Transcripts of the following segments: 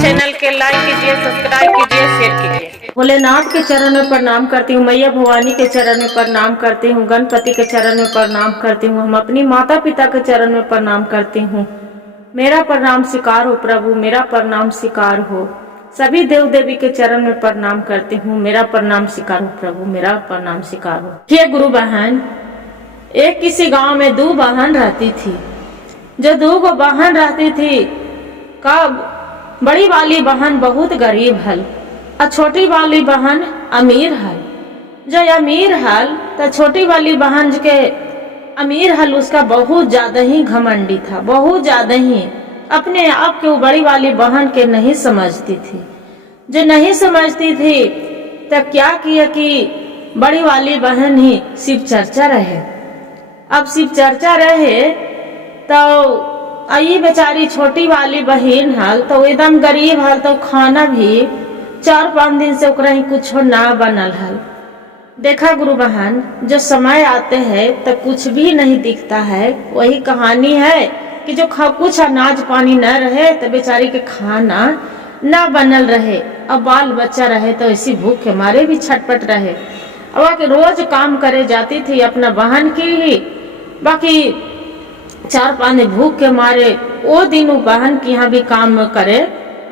Channel के like कीजिए, subscribe कीजिए, शेयर कीजिए। भोलेनाथ के चरण में प्रणाम करती हूँ, मैया भवानी के चरण में प्रणाम करती हूँ, गणपति के चरण में प्रणाम करती हूँ, हम अपनी माता पिता के चरण में प्रणाम करती हूँ। मेरा प्रणाम स्वीकार हो प्रभु, मेरा प्रणाम स्वीकार हो। सभी देव देवी के चरण में प्रणाम करती हूँ, मेरा प्रणाम स्वीकार हो प्रभु, मेरा प्रणाम स्वीकार हो। हे गुरु बहन, एक किसी गांव में दो बहन रहती थी। जो दो बहन रहती थी का बड़ी वाली बहन बहुत गरीब हल और छोटी वाली बहन अमीर हल। जो अमीर हल तो छोटी वाली बहन के अमीर हल उसका बहुत ज्यादा ही घमंडी था, बहुत ज्यादा ही अपने आप के वो बड़ी वाली बहन के नहीं समझती थी। जो नहीं समझती थी तो क्या किया कि बड़ी वाली बहन ही शिव चर्चा रहे। अब शिव चर्चा रहे तो आई बेचारी छोटी वाली बहन हल तो एकदम गरीब हल, तो खाना भी 4-5 दिन से ओकरा ही कुछ ना बनल हल। देखा गुरु बहन, जो समय आते हैं तो कुछ भी नहीं दिखता है। वही कहानी है कि जो कुछ अनाज पानी न रहे तो बेचारी के खाना ना बनल रहे, अब बाल बच्चा रहे तो इसी भूख के मारे भी छटपट रहे। अब रोज काम करे जाती थी अपना बहन की ही, बाकी 4-5 दिन भूख के मारे वो दिन वो बहन की यहाँ भी काम करे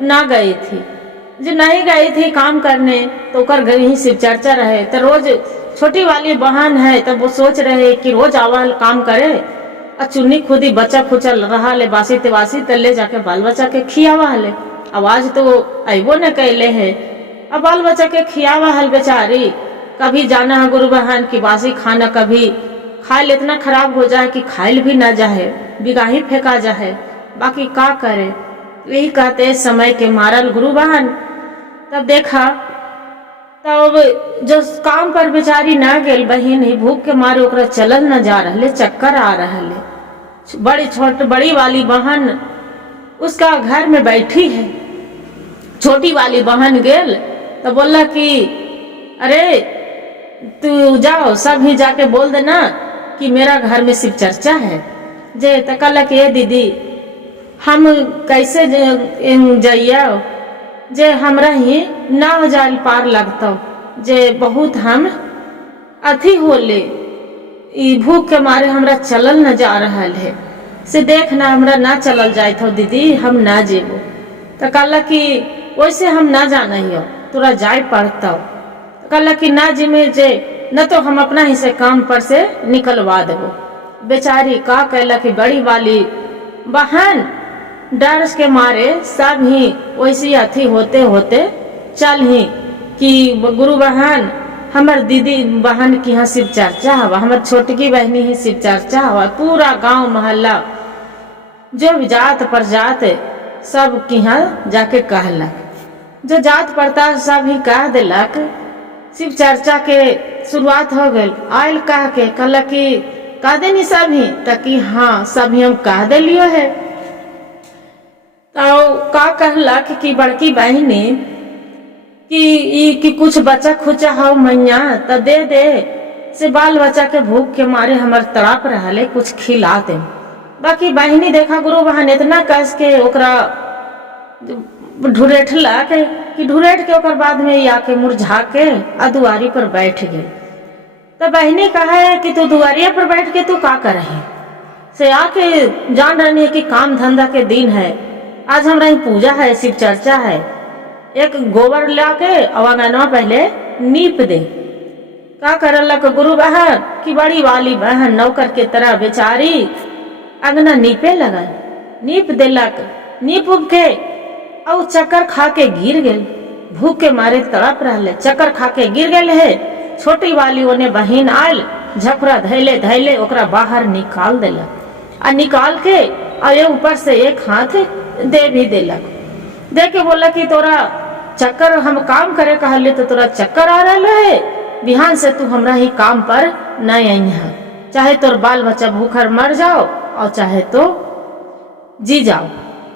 ना गई थी। जो नहीं गई थी काम करने तो कर गई ही शिव चर्चा रहे। तो रोज छोटी वाली बहन है तो वो सोच रहे कि रोज आवाल काम करे और चुन्नी खुदी बच्चा खुचल रहा ले, बासी तिवासी तले जाके बाल बच्चा के खियावा हले। आवाज तो अबो न कैले है, अब बाल बच्चा के खियावा हल बेचारी। कभी जाना है गुरु बहन की बासी खाना कभी खाइल इतना खराब हो जाए कि खाइल भी ना जाए, बिगाही फेंका जाए। बाकी का करे, यही कहते समय के मारल गुरु बहन। तब देखा तब जो काम पर बेचारी ना गेल बहन ही भूख के मारे ओकरा चलल न जा रहे, चक्कर आ रहे। बड़ी वाली बहन उसका घर में बैठी है। छोटी वाली बहन गेल तो बोला कि अरे तू जाओ, सब ही जाके बोल देना कि मेरा घर में शिव चर्चा है। जे तो कहला कि ये दीदी हम कैसे जाइया, जे हमरा ही ना जाल पार लगता, जे बहुत हम अथी होले, भूख के मारे हमरा चलल न जा रहा है, से देखना हमरा ना चलल जाए थो दीदी, हम ना जेबो। तो कहला कि वैसे हम ना जाना ही, तोरा जाए पड़ता। कहला कि ना जिमे जे न तो हम अपना ही से काम पर से निकलवा देबो। बेचारी का कहला कि बड़ी वाली बहन डर के मारे सब ही वैसी अथी होते होते चल ही कि गुरु बहन हमर दीदी बहन की यहाँ शिव चर्चा हवा, हमर छोटकी बहनी ही शिव चर्चा हवा। पूरा गांव मोहल्ला जो जात पर जात सब की यहाँ जाके कहलक। जो जात पड़ता सब ही कह दिलक शिव चर्चा के शुरुआत हो गई। आयल कह के कहला कि कह देनी सब ही, ताकि हाँ सब ही हम कह दिलियो है। तो का कहला कि बड़की बहनी कि कुछ बच्चा खुचा हो मैया तो दे दे, से बाल बच्चा के भूख के मारे हमर तड़प रहा, कुछ खिला दे। बाकी बहनी देखा गुरु बहन इतना कस के ओकरा ढुरेठला कि ढुरेठ के ओकर बाद में आके मुरझा के दुआरी पर बैठ गए। तो बहनी कहा है कि तू दुआरिया पर बैठ के तू का कर है, से आके जान रही है कि काम धंधा के दिन है, आज हमरा ही पूजा है, शिव चर्चा है। एक गोबर लाके अवंगनवा पहले नीप दे। का करलक गुरु बहन कि बड़ी वाली बहन नौकर के तरह बेचारी अगना नीपे लगा, नीप देलक। नीप उप के और चक्कर खा के गिर गए, भूख के मारे तड़प रहे, चक्कर खा के गिर गए है। छोटी वाली ओने बहन आयल, झपरा धैले धैले ओकरा बाहर निकाल देलक आ निकाल के और ऊपर से एक हाथ दे भी देलक। दे के बोला कि तोरा चक्कर हम काम करे कहले तो तोरा चक्कर आ रहा है, बिहान से तू हमरा ही काम पर नहीं आई है, चाहे तोर बाल बच्चा भूखर मर जाओ और चाहे तो जी जाओ।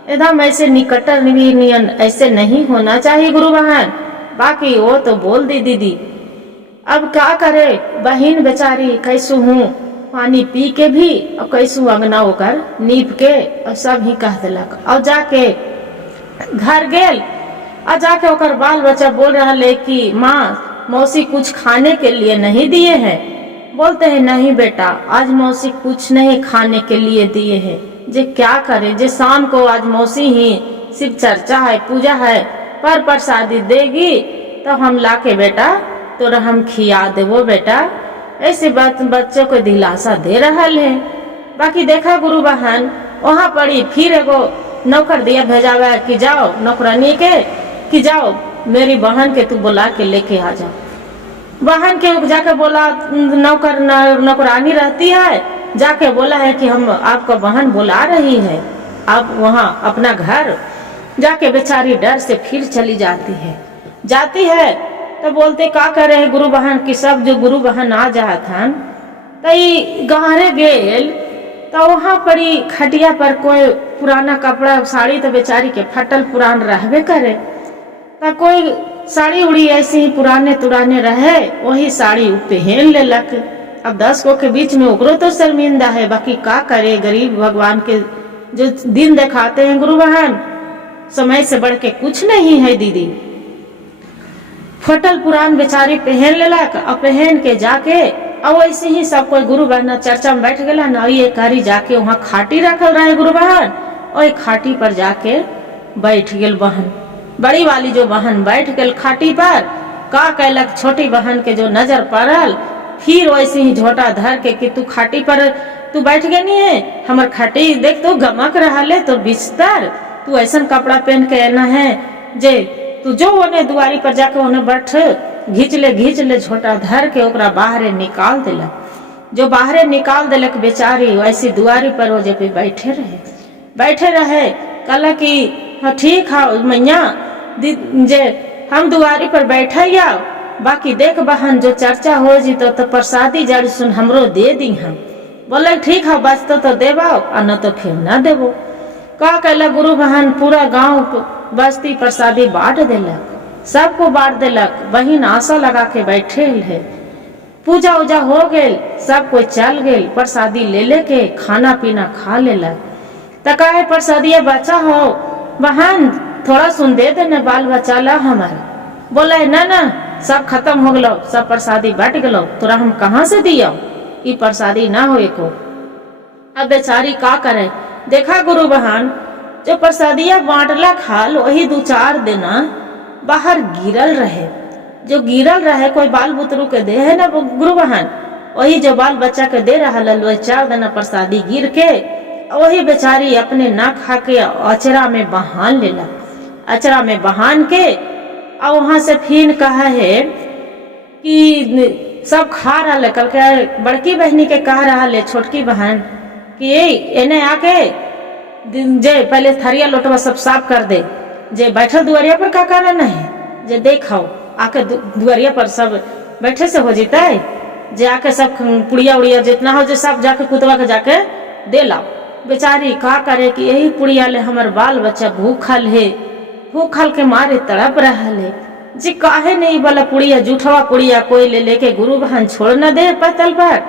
एकदम ऐसे निकटर नियन ऐसे नहीं होना चाहिए गुरु बहन। बाकी वो तो बोल दी दीदी, अब क्या करे बहन बेचारी कैसू हूँ पानी पी के भी और कैसू अंगना ओकर नीप के और सब ही कह दिलक। और जाके घर गेल और जाके ओकर बाल बच्चा बोल रहा है कि माँ मौसी कुछ खाने के लिए नहीं दिए हैं। बोलते हैं नहीं बेटा, आज मौसी कुछ नहीं खाने के लिए दिए हैं। जे क्या करे, जे शाम को आज मौसी ही शिव चर्चा है, पूजा है, पर प्रसादी देगी तो हम लाके बेटा तोरा हम खिया देवो बेटा। ऐसे बात बच्चों को दिलासा दे रहा है। बाकी देखा गुरु बहन वहाँ पड़ी फिर एगो नौकर दिया भेजावा कि जाओ नौकरानी के कि जाओ मेरी बहन के तू बुला के लेके आ जाओ। बहन के जाके बोला, नौकरानी रहती है, जाके बोला है कि हम आपका बहन बुला रही है। अब वहाँ अपना घर जाके बेचारी डर से फिर चली जाती है तो बोलते का करे है गुरु बहन की सब जो गुरु बहन आ जात हन तई गहरे गेल तो वहाँ पड़ी खटिया पर कोई पुराना कपड़ा साड़ी तो बेचारी के फटल पुरान रहबे करे। तो कोई साड़ी उड़ी ऐसे ही पुराने तुराने रहे वही साड़ी पहन लेलक। अब 10 को के बीच में ओकरो तो शर्मिंदा है। बाकी का करे, गरीब भगवान के जो दिन दिखाते हैं गुरु बहन, समय से बढ़ के कुछ नहीं है दीदी। फटल पुरान बेचारी पहन लेलक और पहन के जाके और वैसे ही सब कोई गुरु बहन चर्चा में बैठ गया ना। ये कारी जाके वहाँ खाटी रखल रहे गुरु बहन, और खाटी पर जाके बैठ गेल बहन। बड़ी वाली जो बहन बैठ गेल खाटी पर, का कैलक छोटी बहन के जो नजर पड़ल फिर वैसे ही झोटा धर के कि तू खाटी पर तू बैठ गई नहीं है, हमर खाटी देख तो गमक रहा ले तो बिस्तर, तू ऐसा कपड़ा पहन के आना है जे तू जो ओने दुआरी पर जाके ओने बैठ घींच ले झोटा धर के ओकरा बाहरे निकाल दिलक। जो बाहरे निकाल दिलक बेचारी वैसी दुआरी पर वो पे बैठे रहे। कहला कि हाँ ठीक है मैया जे हम दुआरी पर बैठे या बाकी देख बहन जो चर्चा हो जी तो प्रसादी जड़ सुन हमरो दे दी हम। बोले ठीक है बस तो देवो और न तो फिर न देवो। का कहला गुरु बहन पूरा गांव बस्ती प्रसादी बांट देलक, सबको बांट देलक। बहिन आशा लगा के बैठे है। पूजा उजा हो गए, सब कोई चल गए, प्रसादी ले के खाना पीना खा लेलक। तका है प्रसादी बच्चा हो बहन थोड़ा सुन दे देना बाल बच्चा ला हमारे। बोले ना सब खत्म हो गलो, सब प्रसादी बट गलो, तोरा हम कहाँ से दिया, ई प्रसादी ना हो एको। अब बेचारी का करे। देखा गुरु बहन जो प्रसादिया बांटला खाल वही 2-4 दिना बाहर गिरल रहे। जो गिरल रहे कोई बाल बुतरू के दे है ना गुरु बहन, वही जो बाल बच्चा के दे रहा 4 दिना प्रसादी गिर के वही बेचारी अपने ना खा के अचरा में बहान लेला। अचरा में बहान के और वहां से फिर कहा है कि सब खा रहा है। कल के बड़की बहनी के कह रहा है छोटकी बहन कि एने आके जे पहले थरिया लोटवा सब साफ कर दे, जे बैठल दुआरिया पर का कारण है, जे देखाओ आके दुआरिया पर सब बैठे से हो जीता है, जे आके सब पुड़िया उड़िया जितना हो जे सब जाके कुतवा के जाके दे लाओ। बेचारी का करे कि यही पुड़िया ले हमार बाल बच्चा भूखल के मारे तड़प रहा है। जी काहे नहीं बोला पुड़िया जूठवा पुड़िया कोई लेके गुरु बहन छोड़ न दे पतल पर।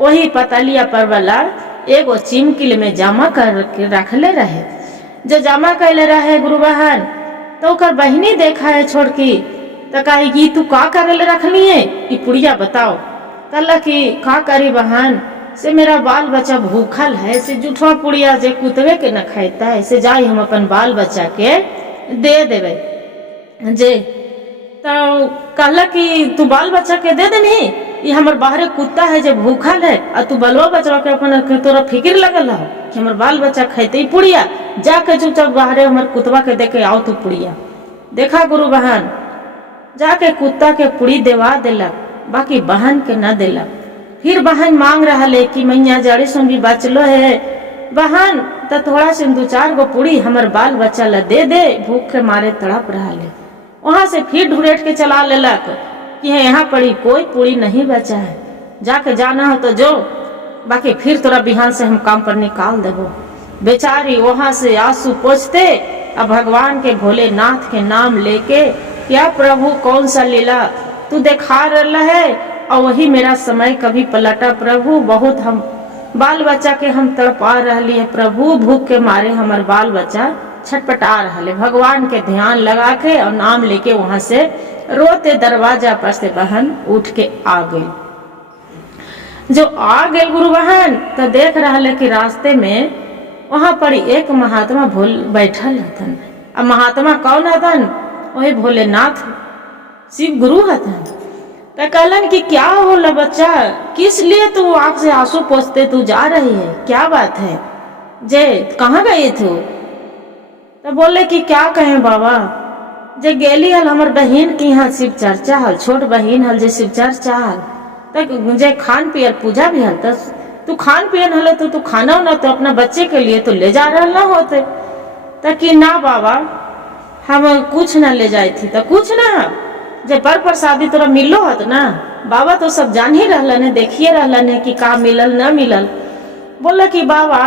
वही पतलिया पर वाला एगो चिमकिल में जमा कर के रखले रहे। जो जमा कैले रहे गुरु बहन तो ओकर बहिनी देखा है छोड़की तो कही कि तू का करे रखली है ये पुड़िया बताओ। कहला कि का करी बहन से मेरा बाल बच्चा भूखल है, से जूठवा पुड़िया जे कुतवे के न खाता है, से जाई हम अपन बाल बच्चा के दे देवे। जे तो कहला कि तू बाल बच्चा के दे देनी, ये हमार बाहरे कुत्ता है जो भूखल है और तू बलवा बचवा के अपन तोरा फिक्र लगल हो कि हमार बाल बच्चा खाते ही पुड़िया, जाके चुपचाप बाहरे हमार कुतवा के दे के आओ तू पुड़िया। देखा गुरु बहन जाके कुत्ता के पुड़ी देवा दिलक, बाकी बहन के न दिलक। फिर बहन मांग रहा ले कि मैया जड़ी सुन भी बचलो है बहन तो थोड़ा से 2-4 गो पुड़ी हमार बाल बच्चा ला दे दे, भूख के मारे तड़प रहा ले। वहां से फिर ढूंढेट के चला लेलक कि यहाँ पड़ी कोई पुड़ी नहीं बचा है, जाके जाना हो तो जो, बाकी फिर तोरा बिहान से हम काम पर निकाल देबो। बेचारी वहां से आंसू पोंछते अब भगवान के भोलेनाथ के नाम लेके क्या प्रभु कौन सा लीला तू देखा रहा है और वही मेरा समय कभी पलटा प्रभु। बहुत हम बाल बच्चा के हम तड़पा रही है प्रभु, भूख के मारे हमार बाल बच्चा छटपटा रहा है। भगवान के ध्यान लगा के और नाम लेके वहां से रोते दरवाजा पर से बहन उठ के आ गई। जो आ गए गुरु बहन तो देख रहा है कि रास्ते में वहां पर एक महात्मा बैठल हथन। अब महात्मा कौन हथन? वही भोलेनाथ शिव गुरु हथन। तो कहलन कि क्या होला बच्चा, किस लिए तू आंख से आंसू पोंछते तू जा रही है, क्या बात है जे कहाँ गई तू? तो बोले कि क्या कहें बाबा, जे गेली हल हमर बहन की यहाँ शिव चर्चा हल, छोट बहन हल जे शिव चर्चा हल, तो जे खान पियर पूजा भी हल, तो तू खान पियन हले तो तू खाना ना तो अपना बच्चे के लिए तो ले जा रहा ना होते। तो कि ना बाबा हम कुछ ना ले जाए थी। तो कुछ ना जब पर प्रसादी तोरा मिलो हत ना, बाबा तो सब जान ही रहलन है, देखिए रहलन है कि का मिलल ना मिलल। बोला कि बाबा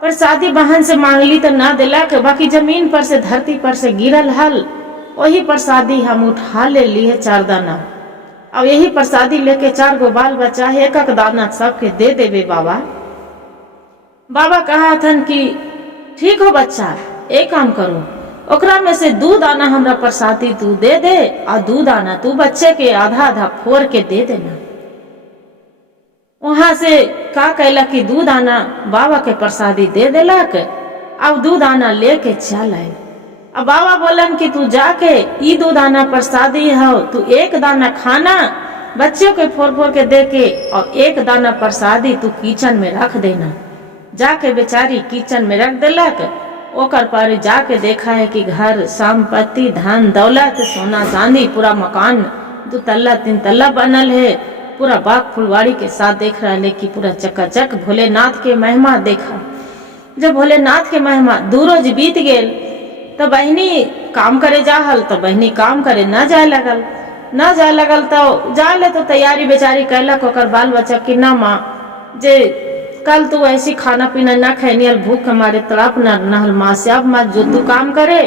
प्रसादी बहन से मांगली तो ना दिला के, बाकी जमीन पर से धरती पर से गिरल हल वही प्रसादी हम उठा ले लिए 4 दाना। अब यही प्रसादी लेके 4 गो बाल बच्चा है, एक दाना सबके दे देवे बाबा। बाबा कहा थन कि ठीक हो बच्चा, एक काम करो, ओकरा में से 2 दाना हमरा प्रसादी तू दे दे और 2 दाना तू बच्चे के आधा आधा फोड़ के दे देना। वहां से का कहला कि 2 दाना बाबा के प्रसादी दे देलक। अब 2 दाना लेके चल आए। अब बाबा बोलन कि तू जाके ई 2 दाना प्रसादी हो, तू 1 दाना खाना बच्चों के फोड़ फोड़ के दे के और 1 दाना प्रसादी तू किचन में रख देना। जाके बेचारी किचन में रख देलक। ओकर पर जाके देखा है कि घर संपत्ति धन दौलत सोना चांदी पूरा मकान 2 तल्ला 3 तल्ला बनल है, पूरा बाग फुलवाड़ी के साथ देख रहा है कि पूरा चकाचक भोलेनाथ के महिमा देखा। जब भोलेनाथ के महिमा 2 रोज बीत गेल तो बहनी काम करे जाहल, तो बहनी काम करे न जाए लगल तो जाले तो तैयारी बेचारी कैलक। ओकर बाल बच्चा कि ना माँ जे कल तू ऐसी खाना पीना ना खैनी, भूख हमारे तड़प नहल माँ से, अब माँ जो तू काम करे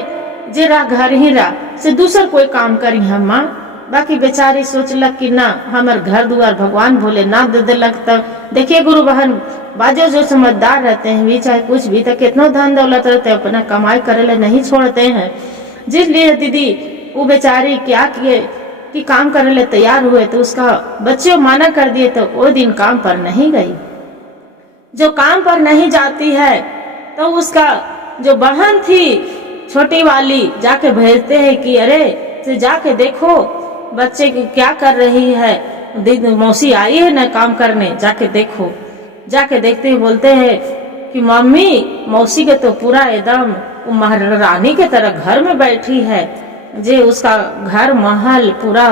जे रहा घर ही रहा से दूसर कोई काम करी हम माँ। बाकी बेचारी सोचलक कि ना हमार घर दुआर भगवान भोलेनाथ दे देलक। तब देखिए गुरु बहन बाजो जो समझदार रहते हैं भी, चाहे कुछ भी तो कितना धन दौलत रहते हैं, अपना कमाई करे ले नहीं छोड़ते हैं। जिसलिए दीदी वो बेचारी क्या किए कि काम करने ले तैयार हुए तो उसका बच्चे माना कर दिए, तो वो दिन काम पर नहीं गई। जो काम पर नहीं जाती है तो उसका जो बहन थी छोटी वाली जाके भेजते हैं कि अरे से जाके देखो बच्चे क्या कर रही है, दीदी मौसी आई है ना काम करने, जाके देखो। जाके देखते ही बोलते हैं कि मम्मी मौसी के तो पूरा एकदम महारानी के तरह घर में बैठी है, जे उसका घर महल पूरा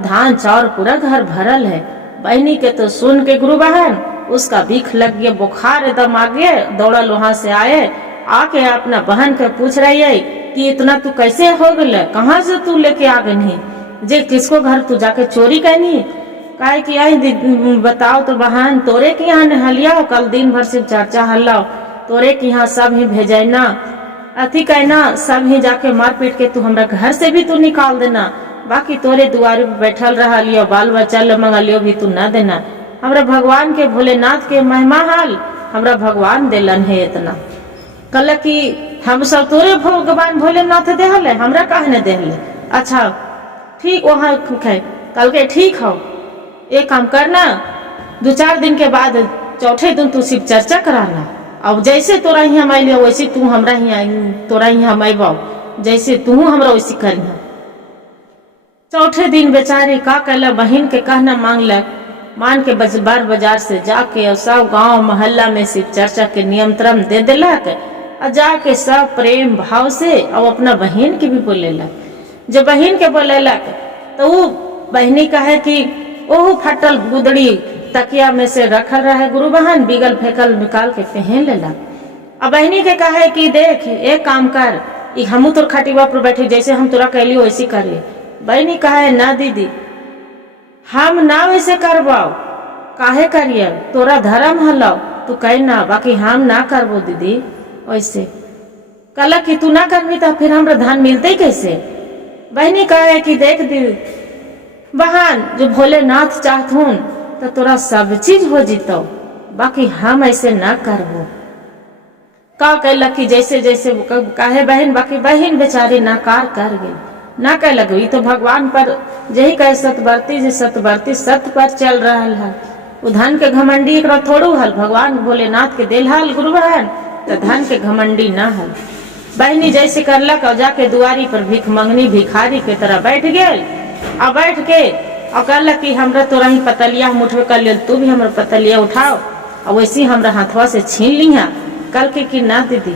धान चाउर पूरा घर भरल है। बहनी के तो सुन के गुरु बहन उसका बीख लग गया, बुखार एकदम आ गया, दौड़ल वहां से आए, आके अपना बहन के पूछ रही है कि इतना तू कैसे हो गए, कहाँ से तू लेके आ गई, जे किसको घर तू जाके चोरी करनी। काहे कि आई बताओ तो बहन तोरे के यहाँ नहलिया, कल दिन भर सिर्फ चर्चा हल्ला, तोरे के यहाँ सब ही भेजना, अथी कहना सब ही जाके मार पीट के तू हमरा घर से भी तू निकाल देना, बाकी तोरे दुआरे पे बैठल रहा लियो, बाल बच्चा ले मंगा लियो भी तू न देना। हमरा भगवान के भोलेनाथ के महिमा हाल हमरा भगवान देलन है इतना। कल कि हम सब तोरे भगवान भोलेनाथ देहल है, हमरा कहने देहल। अच्छा ठीक वहाँ कल के ठीक हो, एक काम करना 2-4 दिन के बाद चौथे दिन तू शिव चर्चा कराना। अब जैसे तोरा ही हम आइलियो वैसे तू हमरा ही तोरा ही हम आइबो, जैसे तू हमरा वैसे करिहा। चौथे दिन बेचारी का कहला बहन के कहना मांगलक, मान के बाजार से जाके और सब गांव मोहल्ला में शिव चर्चा के नियंत्रण दे दिलक और जाके सब प्रेम भाव से और अपना बहन के भी बोलेलक। जब बहन के बोलेलक तो वो बहनी कहे कि ओह फटल गुदड़ी तकिया में से रखल रहे गुरु बहन, बिगल फेकल निकाल के पहन लेला। अब बहनी के कहे कि देख एक काम कर, हमू तोर खटिबा पर बैठे जैसे हम तोरा कहली वैसे कर ले। बहनी कहे ना दीदी हम ना वैसे करवाओ, काहे करिए तोरा धर्म हलो तू कहना, बाकी हम ना करबो दीदी वैसे। कल कि तू ना करबी तो फिर हमरा धन मिलते कैसे। बहनी कहे कि देख दीदी बहन जो भोलेनाथ चाहत हूँ तो तोरा सब चीज हो जीतो, बाकी हम ऐसे न करबो। का कहलक कि जैसे जैसे काहे बहन, बाकी बहन बेचारी नाकार कर गई, ना कहलक। ई तो भगवान पर यही कहे सतवर्ती जे सतवर्ती सत्य पर चल रहा है। वो धन के घमंडी एक थोड़ू हल, भगवान भोलेनाथ के दिल हल गुरु बहन, तो धन के घमंडी न हल। बहनी जैसे करलक और जाके दुआरी पर भीख मंगनी भिखारी के तरह बैठ गेल, और बैठ के और कहलक कि हमरा तोरा ही पतलिया हम उठवे कर लेल, तू भी हमरा पतलिया उठाओ और वैसे हमरा हाथवा से छीन लिहा। कल के कि ना दीदी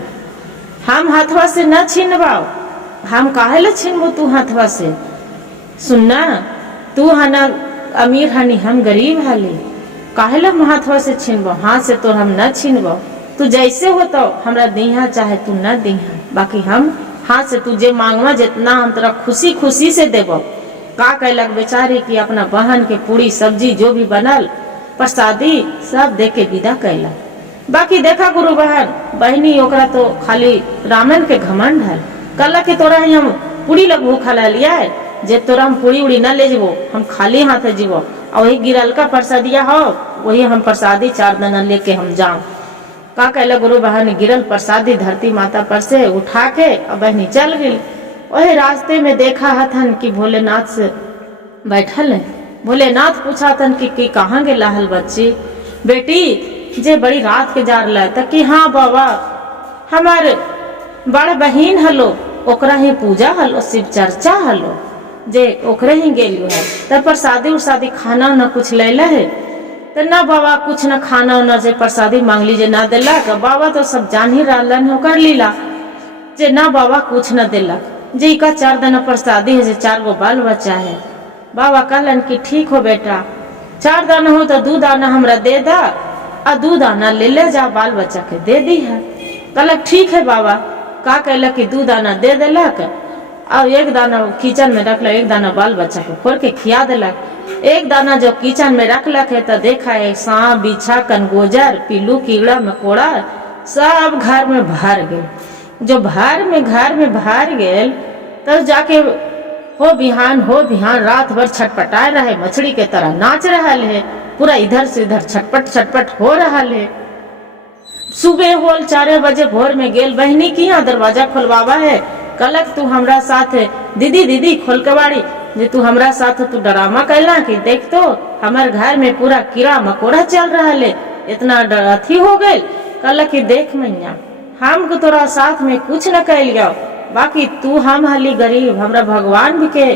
हम हाथवा से न छीनबाओ, हम काहे ला छीनबो तू हाथवा से। सुनना तू हना अमीर हनी, हम गरीब हली, काहे ला हाथवा से छीनबो, हाथ से तो हम न छीनबो। तू जैसे हो तो हमरा दीहा चाहे तू न दीहा, बाकी हम हाथ से तुझे मांगवा जितना हम तेरा खुशी खुशी से देबो। का कहलक बेचारी कि अपना बहन के पूरी सब्जी जो भी बनल प्रसादी सब दे के विदा कैलक। बाकी देखा गुरु बहन बहनी ओकरा तो खाली रामन के घमंड है। कहलक कि तोरा ही हम पूरी लग भूखा ला लिया है, जे तोरा हम पूरी उड़ी न ले जबो, हम खाली हाथ जीवो, और वही गिरल का प्रसादिया हो वही हम प्रसादी 4 दाना लेके हम जाऊं। का कहला गुरु बहन गिरल प्रसादी धरती माता पर से उठा के और बहनी चल गई। वही रास्ते में देखा हथन कि भोलेनाथ से बैठल है। भोलेनाथ पूछा थन कि कहाँ गे लाहल बच्ची, बेटी जे बड़ी रात के जार ला तक कि हाँ बाबा हमारे बड़ बहन हलो, ओकरा ही पूजा हलो, शिव चर्चा हलो, जे ओकरे ही गेलियो है। तब प्रसादी उरसादी खाना न कुछ ले है, तो ना बाबा कुछ न खाना न जे प्रसादी मांग लीजिए ना दिलक। बाबा तो सब जान ही रहलन होकर लीला, जे ना बाबा कुछ न दिलक, जे का 4 दाना प्रसादी है, जे 4 गो बाल बच्चा है। बाबा कहलन कि ठीक हो बेटा, 4 दाना हो तो 2 दाना हमरा दे दा, और 2 दाना ले जा बाल बच्चा के दे दी है। कहलक ठीक है बाबा। का कहलक कि 2 दाना दे दिलक, और 1 दाना किचन में रखलक, 1 दाना बाल बच्चा को खोल के खिया दिलक। 1 दाना जो किचन में रखलक है तो देखा है सांप बिछा कनगोजर पिल्लू कीड़ा मकोड़ा सब घर में भर गए। जो घर में भर गए तब जाके हो बिहान रात भर छटपटाए रहे, मछली के तरह नाच रहा है, पूरा इधर से इधर छटपट हो रहा है। सुबह होल 4 बजे भोर में गेल बहनी की यहाँ दरवाजा खोलवावा है। कहलक तू हमरा साथ दीदी खोल के बाड़ी, जे तू हमरा साथ तू डरामा कैला कि देख तो हमारे घर में पूरा कीड़ा मकोड़ा चल रहा है, इतना अथी हो गए। कहलक कि देख मैया हम तोरा साथ में कुछ न कैलियो, बाकी तू हम हली गरीब, हमरा भगवान भी के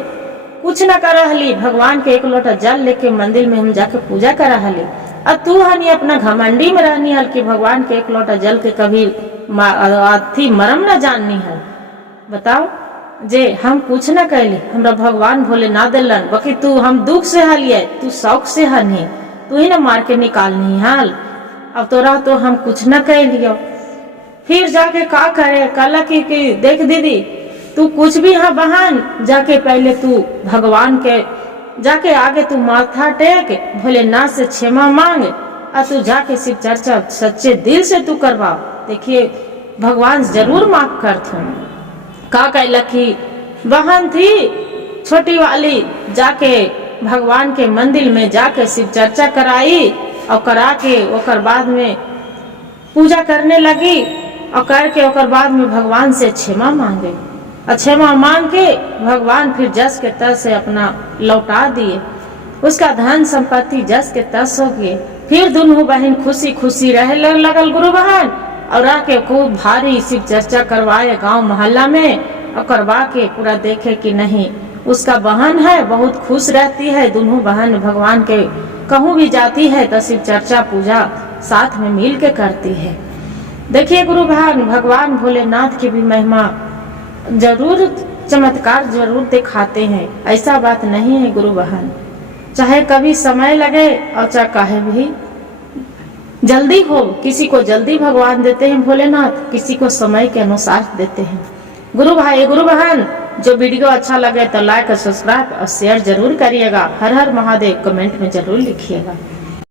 कुछ न कर हली, भगवान के 1 लोटा जल लेके मंदिर में हम जाके पूजा कर हली, और तू हनी अपना घमंडी में रहनी हल कि भगवान के 1 लोटा जल के कभी अथी मरम न जाननी है। बताओ जे हम कुछ न कैली, हमरा भगवान भोले ना दिलन, बाकी तू हम दुख से हलिए, तू शौक से हनी, तू ही ना मार के निकालनी हाल, अब तोरा तो हम कुछ न कैलियो। फिर जाके का करे, कहला कि देख दीदी तू कुछ भी हाँ बहन, जाके पहले तू भगवान के जाके आगे तू माथा टेक, भोलेनाथ से क्षमा मांग, और तू जाके शिव चर्चा सच्चे दिल से तू करवा, देखिए भगवान जरूर माफ करते हैं। का कहला कि बहन थी छोटी वाली जाके भगवान के मंदिर में जाके शिव चर्चा कराई, और करा के ओकर बाद में पूजा करने लगी, और करके ओकर बाद में भगवान से क्षमा मांगे, और क्षमा मांग के भगवान फिर जस के तस से अपना लौटा दिए, उसका धन संपत्ति जस के तस हो गए। फिर दोनों बहन खुशी खुशी रह लगल गुरु बहन, और आके खूब भारी शिव चर्चा करवाए गांव मोहल्ला में, और करवा के पूरा देखे कि नहीं उसका बहन है बहुत खुश रहती है, दोनों बहन भगवान के कहूँ भी जाती है तो शिव चर्चा पूजा साथ में मिल के करती है। देखिए गुरु बहन भगवान भोलेनाथ की भी महिमा जरूर चमत्कार जरूर दिखाते हैं, ऐसा बात नहीं है गुरु बहन, चाहे कभी समय लगे और चाहे काहे भी जल्दी हो, किसी को जल्दी भगवान देते हैं भोलेनाथ, किसी को समय के अनुसार देते हैं। गुरु भाई गुरु बहन जो वीडियो अच्छा लगे तो लाइक और सब्सक्राइब और शेयर जरूर करिएगा। हर हर महादेव कमेंट में जरूर लिखिएगा।